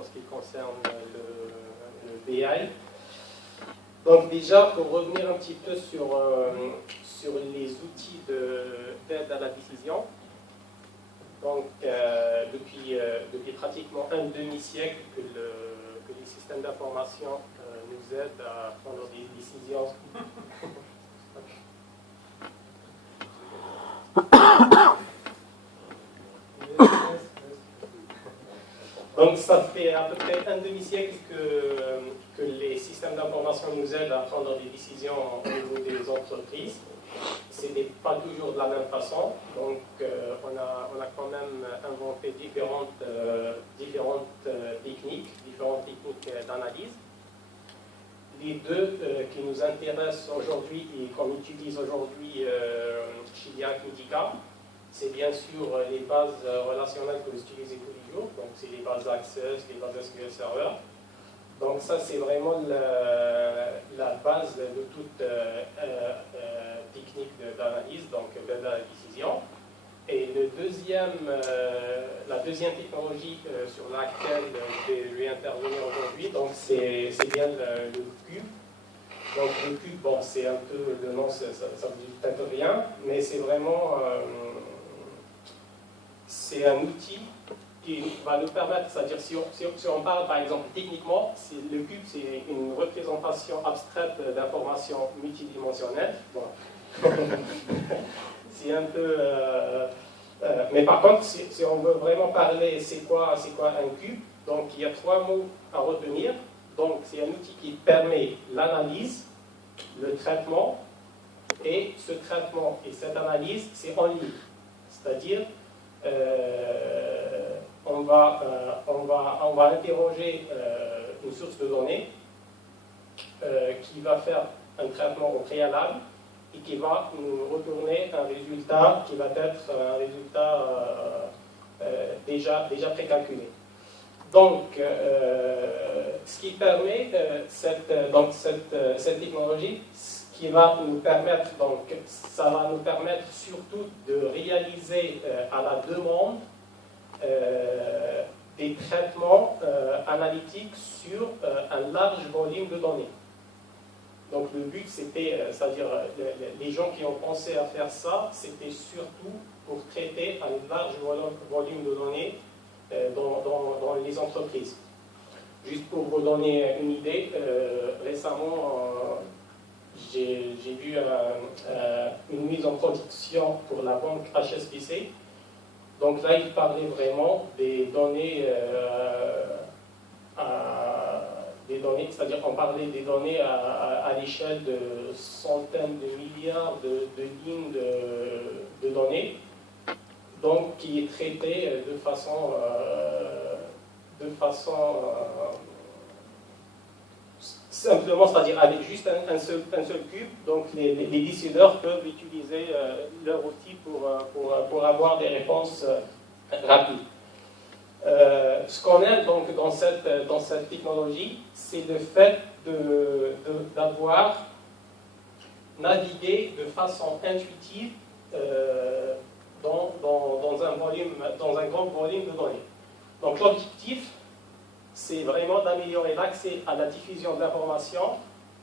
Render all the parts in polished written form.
en ce qui concerne le BI. Donc déjà, pour revenir un petit peu sur les outils d'aide à la décision, donc depuis pratiquement un demi-siècle que les systèmes d'information nous aident à prendre des décisions. Donc ça fait à peu près un demi-siècle que les systèmes d'information nous aident à prendre des décisions au niveau des entreprises. Ce n'est pas toujours de la même façon, donc on a quand même inventé différentes techniques d'analyse. Les deux qui nous intéressent aujourd'hui et qu'on utilise aujourd'hui chez Diacritica, c'est bien sûr les bases relationnelles que vous utilisez tous les jours, donc c'est les bases Access, les bases SQL Server. Donc ça c'est vraiment la base de toute technique d'analyse, donc de la décision. Et la deuxième technologie sur laquelle je vais intervenir aujourd'hui, donc c'est bien le cube. Donc le cube, bon, c'est un peu, le nom ça vous dit peut-être rien, mais c'est vraiment c'est un outil qui va nous permettre, c'est-à-dire si on parle par exemple techniquement, le cube c'est une représentation abstraite d'informations multidimensionnelles. Bon. C'est un peu... mais par contre, si on veut vraiment parler, c'est quoi un cube? Donc il y a 3 mots à retenir. Donc c'est un outil qui permet l'analyse, le traitement, et ce traitement et cette analyse, c'est en ligne. C'est-à-dire, on va interroger une source de données qui va faire un traitement au préalable et qui va nous retourner un résultat qui va être un résultat déjà précalculé. Donc, ce qui permet cette technologie, qui va nous permettre, donc, ça va nous permettre surtout de réaliser à la demande des traitements analytiques sur un large volume de données. Donc le but, c'était, c'est-à-dire les gens qui ont pensé à faire ça, c'était surtout pour traiter un large volume de données dans les entreprises. Juste pour vous donner une idée, récemment, j'ai vu une mise en production pour la banque HSBC. Donc là, il parlait vraiment des données, c'est-à-dire qu'on parlait des données à l'échelle de centaines de milliards de lignes de données, donc qui est traitée de façon simplement, c'est-à-dire avec juste un seul cube. Donc les décideurs peuvent utiliser leur outil pour avoir des réponses rapides. Ce qu'on aime donc dans cette technologie, c'est le fait d'avoir navigué de façon intuitive dans un grand volume de données. Donc l'objectif, c'est vraiment d'améliorer l'accès à la diffusion de l'information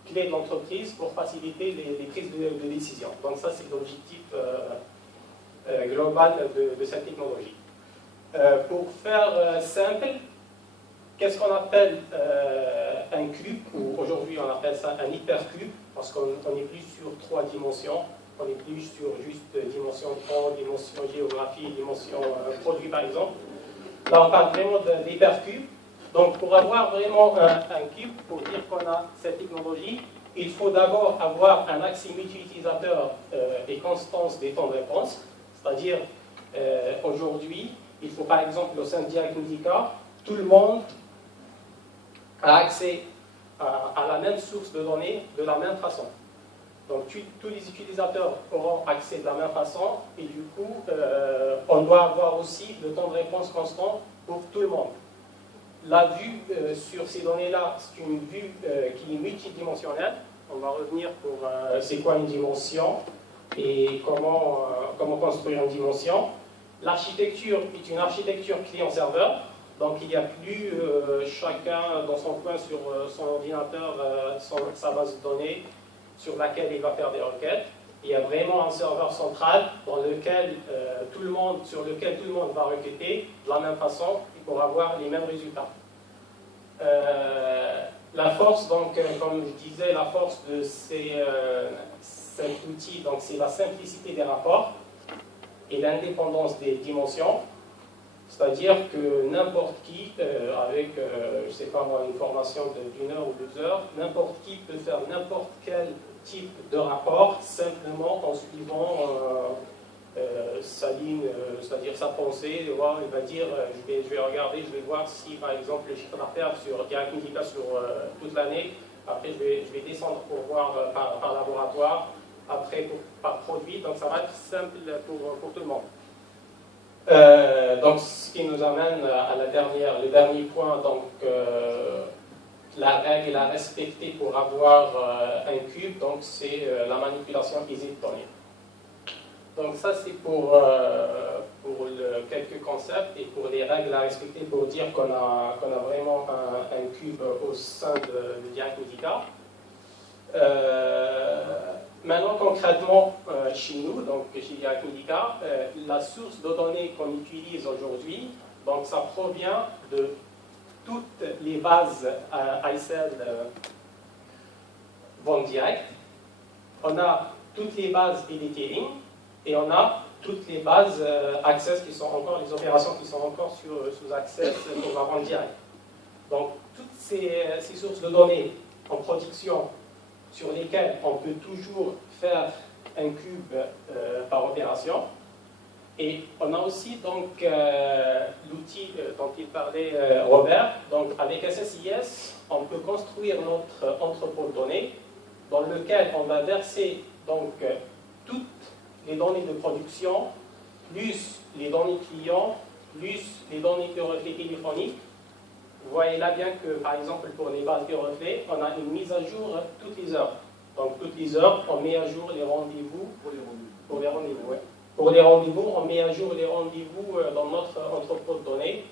clé de l'entreprise pour faciliter les prises de décision. Donc ça, c'est l'objectif global de cette technologie. Pour faire simple, qu'est-ce qu'on appelle un cube, ou aujourd'hui on appelle ça un hypercube, parce qu'on n'est plus sur 3 dimensions, on n'est plus sur juste dimension temps, dimension géographie, dimension produit par exemple. Là on parle vraiment d'hypercube. Donc pour avoir vraiment un cube, pour dire qu'on a cette technologie, il faut d'abord avoir un accès multi-utilisateur et constance des temps de réponse, c'est-à-dire aujourd'hui, il faut par exemple au sein de Diacritica, tout le monde a accès à la même source de données de la même façon. Donc tous les utilisateurs auront accès de la même façon et du coup on doit avoir aussi le temps de réponse constant pour tout le monde. La vue sur ces données-là, c'est une vue qui est multidimensionnelle. On va revenir pour c'est quoi une dimension et comment construire une dimension. L'architecture est une architecture client-serveur. Donc il n'y a plus chacun dans son coin sur son ordinateur, sa base de données sur laquelle il va faire des requêtes. Il y a vraiment un serveur central sur lequel tout le monde va requêter de la même façon pour avoir les mêmes résultats. La force, donc, comme je disais, la force de cet outil, donc, c'est la simplicité des rapports et l'indépendance des dimensions. C'est-à-dire que n'importe qui, avec, je ne sais pas moi, une formation d'une heure ou 2 heures, n'importe qui peut faire n'importe quel type de rapport simplement en suivant sa ligne, c'est-à-dire sa pensée. Il va dire, je vais regarder, je vais voir si par exemple le chiffre d'affaires sur Direct Medica sur toute l'année, après je vais descendre pour voir par laboratoire, après par produit, donc ça va être simple pour tout le monde. Donc ce qui nous amène à le dernier point, donc la règle à respecter pour avoir un cube, donc c'est la manipulation easy de données. Donc ça c'est pour quelques concepts et pour les règles à respecter pour dire qu'on a vraiment un cube au sein de Direct Medica. Maintenant concrètement chez nous, donc chez Direct Medica, la source de données qu'on utilise aujourd'hui, donc ça provient de toutes les bases ICL vente directe. On a toutes les bases e-detailing et on a toutes les bases Access qui sont encore, les opérations qui sont encore sous Access pour la vente directe. Donc toutes ces sources de données en production sur lesquelles on peut toujours faire un cube par opération. Et on a aussi donc l'outil dont il parlait Robert. Donc avec SSIS, on peut construire notre entrepôt de données dans lequel on va verser donc toutes les données de production, plus les données clients, plus les données de reflet téléphonique. Vous voyez là bien que, par exemple, pour les bases de reflet, on a une mise à jour toutes les heures. Donc toutes les heures, on met à jour les rendez-vous. Pour les rendez-vous, ouais. Pour les rendez-vous, on met à jour les rendez-vous dans notre entrepôt de données.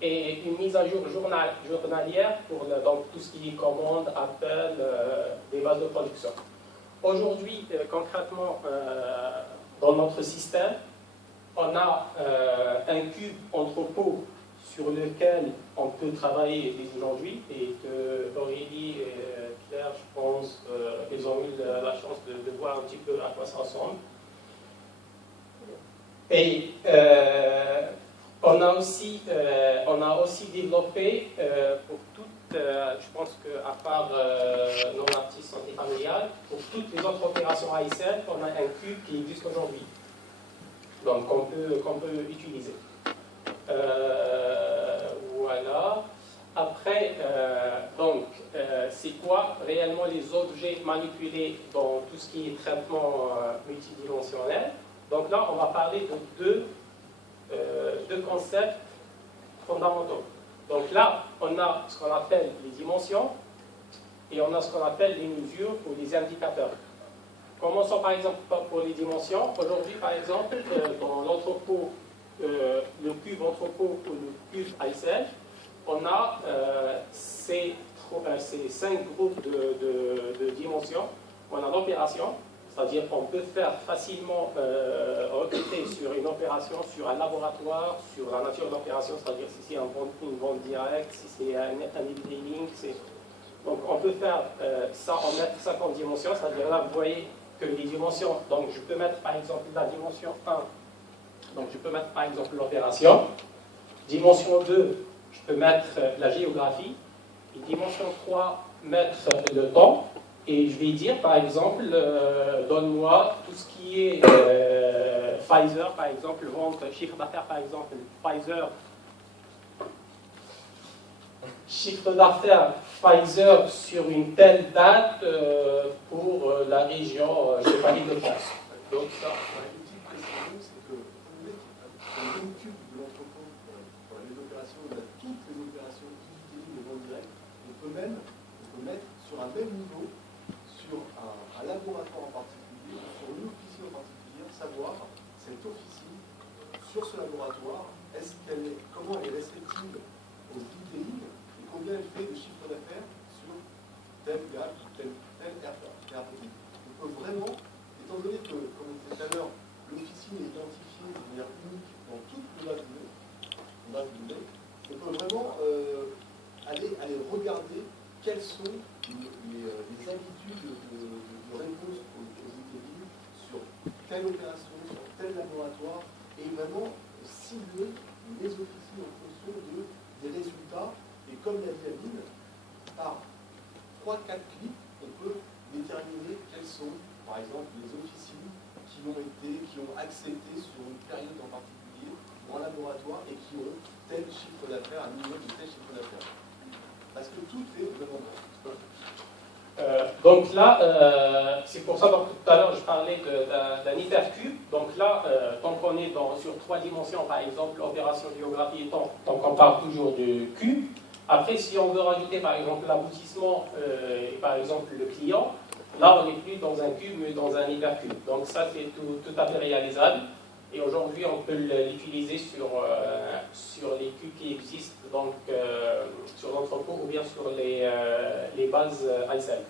Et une mise à jour journalière pour donc, tout ce qui est commande, appel, des bases de production. Aujourd'hui, concrètement, dans notre système, on a un cube entrepôt sur lequel on peut travailler dès aujourd'hui et que Aurélie et Claire, je pense, ils ont eu la chance de voir un petit peu à quoi ça ressemble. Et on a aussi développé pour toutes, je pense qu'à part nos artistes santé familiale, pour toutes les autres opérations ASL, on a un cube qui existe aujourd'hui, donc qu'on peut utiliser. Voilà. Après, c'est quoi réellement les objets manipulés dans tout ce qui est traitement multidimensionnel? Donc là, on va parler de deux concepts fondamentaux. Donc là, on a ce qu'on appelle les dimensions et on a ce qu'on appelle les mesures ou les indicateurs. Commençons par exemple pour les dimensions. Aujourd'hui, par exemple, dans l'entrepôt, le cube entrepôt ou le cube ICL, on a ces 5 groupes de dimensions. On a l'opération, c'est-à-dire qu'on peut faire facilement recruter sur une opération, sur un laboratoire, sur la nature de l'opération, c'est-à-dire si c'est une vente directe, si c'est un e-detailing. Donc on peut faire ça, en mettre 50 dimensions, c'est-à-dire là vous voyez que les dimensions, donc je peux mettre par exemple la dimension 1, donc je peux mettre par exemple l'opération. Dimension 2, je peux mettre la géographie. Et dimension 3, mettre le temps. Et je vais dire, par exemple, donne-moi tout ce qui est Pfizer, par exemple, vente, chiffre d'affaires, par exemple, Pfizer. Chiffre d'affaires Pfizer sur une telle date pour la région, je ne sais pas, l'Île-de-France. Donc ça. Une précision, c'est que le cube de l'entrepôt pour les opérations, on a toutes les opérations qui utilisent le vente direct. On peut mettre sur un même niveau, sur un laboratoire en particulier, sur une officine en particulier, savoir cette officine sur ce laboratoire, comment elle est bref, on peut vraiment aller regarder quelles sont les habitudes de réponse aux épidémies sur telle opération, sur tel laboratoire, et vraiment cibler les officines en fonction des résultats. Et comme l'a dit Aline, par 3-4 clics, on peut déterminer quelles sont, par exemple, les officines qui ont accepté sur une période en particulier en laboratoire et qui ont tel chiffre d'affaires, un minimum de tel chiffre d'affaires. Parce que tout est vraiment bon. Donc là, c'est pour ça que tout à l'heure je parlais d'un hypercube. Donc là, tant qu'on est sur 3 dimensions, par exemple opération géographie et temps, donc on parle toujours du cube. Après, si on veut rajouter par exemple l'aboutissement et par exemple le client, là on n'est plus dans un cube mais dans un hypercube. Donc ça c'est tout à fait réalisable. Et aujourd'hui on peut l'utiliser sur les cubes qui existent donc, sur l'entrepôt ou bien sur les bases ICEL.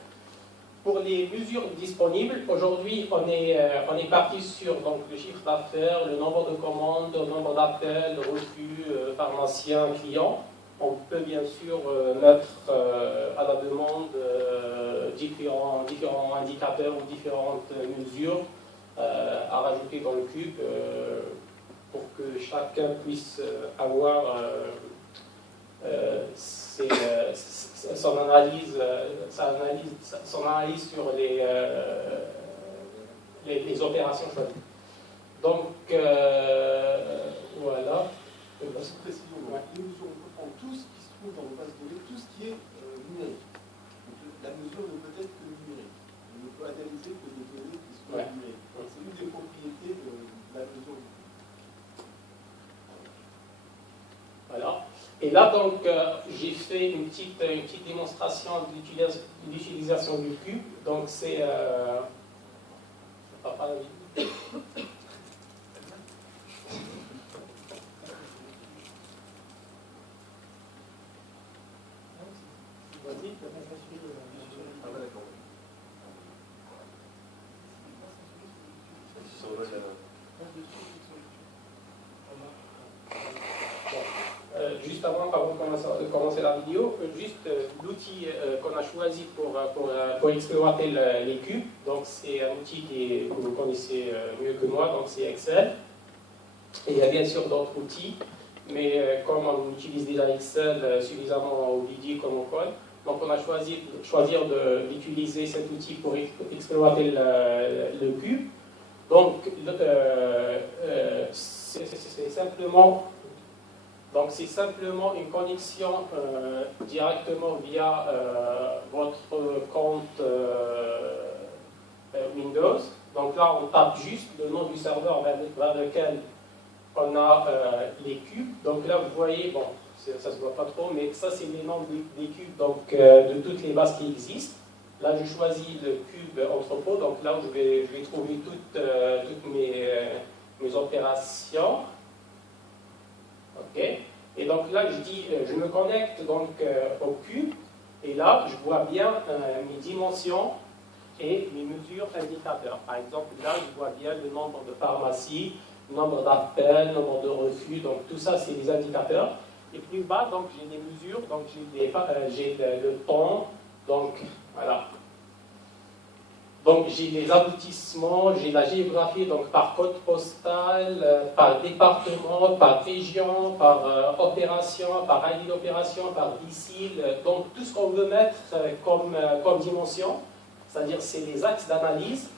Pour les mesures disponibles, aujourd'hui on est parti sur donc, le chiffre d'affaires, le nombre de commandes, le nombre d'appels, de refus, pharmaciens, clients. On peut bien sûr mettre à la demande différents indicateurs ou différentes mesures à rajouter dans le cube pour que chacun puisse avoir son analyse sur les opérations choisies. Donc voilà. Une précision, ouais. Nous, on peut prendre tout ce qui se trouve dans vos bases de données, tout ce qui est numérique. Donc, la mesure ne peut être que numérique. On ne peut analyser que des données qui sont numériques. C'est une des propriétés de la mesure. Voilà. Et là, donc, j'ai fait une petite démonstration de l'utilisation du cube. Donc, c'est... pas la vidéo. Juste avant de commencer la vidéo, juste l'outil qu'on a choisi pour exploiter les cubes. Donc c'est un outil que vous connaissez mieux que moi, donc c'est Excel. Et il y a bien sûr d'autres outils, mais comme on utilise déjà Excel suffisamment au Didier comme au code, donc on a choisi d'utiliser cet outil pour exploiter le cube. Donc c'est simplement une connexion directement via votre compte Windows. Donc là, on tape juste le nom du serveur vers lequel on a les cubes. Donc là, vous voyez, bon, ça ne se voit pas trop, mais ça, c'est les noms des cubes donc, de toutes les bases qui existent. Là, je choisis le cube entrepôt, donc là où je vais trouver toutes mes opérations. Ok. Et donc là, je me connecte donc au cube, et là, je vois bien mes dimensions et mes mesures indicateurs. Par exemple, là, je vois bien le nombre de pharmacies, le nombre d'appels, le nombre de refus, donc tout ça, c'est les indicateurs. Et plus bas, donc j'ai des mesures, donc j'ai le temps, donc voilà. Donc j'ai les aboutissements, j'ai la géographie, donc par code postal, par département, par région, par opération, par ID d'opération, par vicile, donc tout ce qu'on veut mettre comme dimension, c'est-à-dire c'est les axes d'analyse.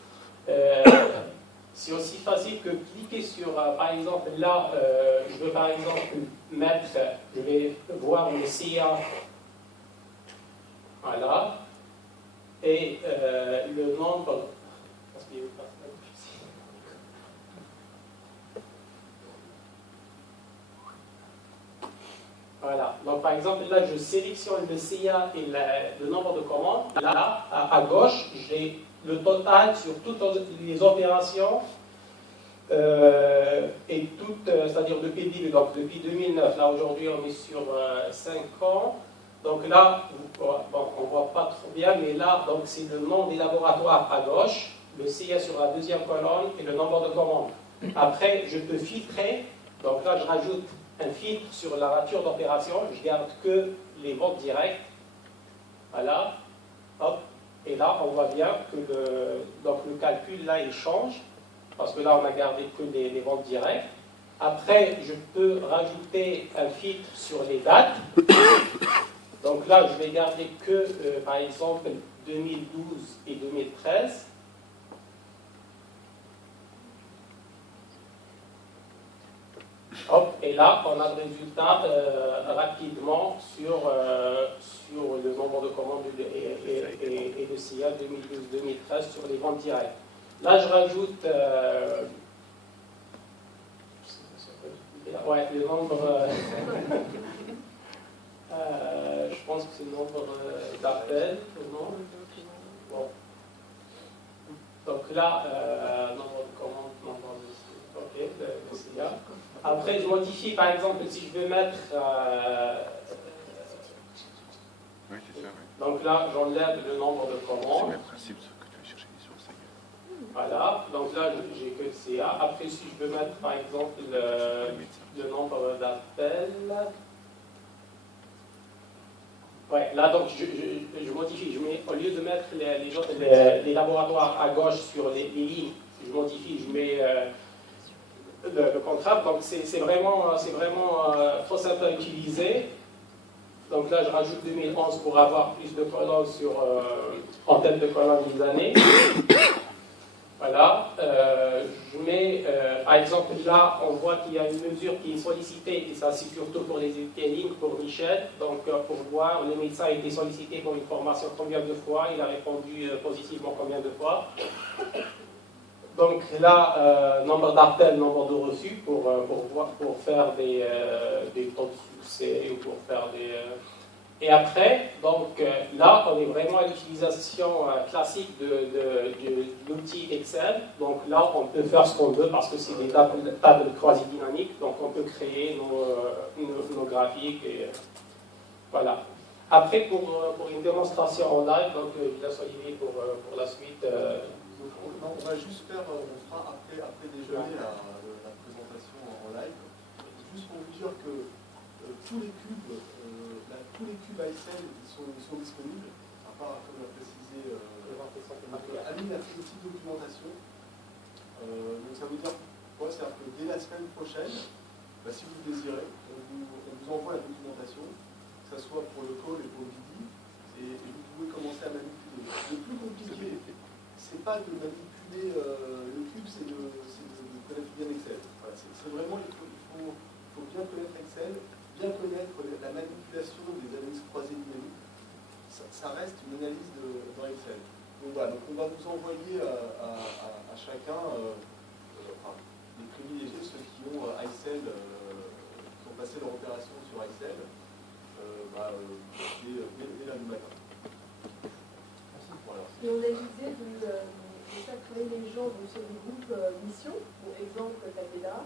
C'est aussi facile que cliquer sur, par exemple, là, je veux par exemple je vais voir le CA, voilà, et le nombre, voilà, donc par exemple, là, je sélectionne le CA et le nombre de commandes. Là, à gauche, j'ai le total sur toutes les opérations et toutes, c'est-à-dire depuis le début, donc depuis 2009. Là, aujourd'hui, on est sur 5 ans. Donc là, bon, on ne voit pas trop bien, mais là, donc c'est le nom des laboratoires à gauche, le CA sur la deuxième colonne et le nombre de commandes. Après, je peux filtrer. Donc là, je rajoute un filtre sur la nature d'opération, je garde que les ventes directes. Voilà, hop, et là on voit bien que donc le calcul là il change, parce que là on a gardé que les ventes directes. Après, je peux rajouter un filtre sur les dates. Donc là, je vais garder que, par exemple, 2012 et 2013. Hop, et là, on a le résultat rapidement sur le nombre de commandes et le CIA 2012-2013 sur les ventes directes. Là, je rajoute ouais, le nombre, je pense que c'est le nombre d'appels, non? Bon. Donc là, nombre de commandes, nombre de... Ok, le CIA. Après, je modifie, par exemple, si je veux mettre... oui, c'est ça, oui. Donc là, j'enlève le nombre de commandes. C'est le même principe que tu vas chercher les sources ailleurs. Voilà, donc là, j'ai que le CA. Après, si je veux mettre, par exemple, le nombre d'appels... Ouais, là, donc, je modifie. Je mets, au lieu de mettre les laboratoires à gauche sur les lignes, je modifie, je mets le contrat. Donc, c'est vraiment trop simple à utiliser. Donc là, je rajoute 2011 pour avoir plus de colonnes en tête de colonne des années. Voilà. Je mets, par exemple, là, on voit qu'il y a une mesure qui est sollicitée, et ça c'est surtout pour les e-tailing, pour Michel. Donc, pour voir, le médecin a été sollicité pour une formation combien de fois, il a répondu positivement combien de fois. Donc là, nombre d'appels, nombre de reçus pour faire des taux de succès ou pour faire des... Et après, donc là, on est vraiment à l'utilisation classique de l'outil Excel. Donc là, on peut faire ce qu'on veut parce que c'est des tables croisées dynamiques. Donc on peut créer nos graphiques. Et, voilà. Après, pour une démonstration en live, donc je laisse Olivier pour la suite. On va juste faire, on fera après déjeuner la présentation en live. Juste pour vous dire que tous les cubes ASL sont disponibles, à part, comme l'a précisé, Aline a fait une petite documentation. Donc ça veut dire quoi? C'est-à-dire que dès la semaine prochaine, si vous le désirez, on vous envoie la documentation, que ce soit pour le call et pour le BD, et vous pouvez commencer à manipuler. Le plus compliqué, c'est pas de manipuler le cube, c'est de connaître bien Excel. Voilà, c'est vraiment, il faut bien connaître Excel, bien connaître la manipulation des analyses croisées dynamiques. Ça reste une analyse dans Excel. Donc voilà, donc on va vous envoyer à chacun, les privilégiés, ceux qui ont Excel, qui ont passé leur opération sur Excel, dès lundi matin. Voilà. Et on a l'idée de faire travailler les gens sur des groupes missions, pour exemple Tapeda,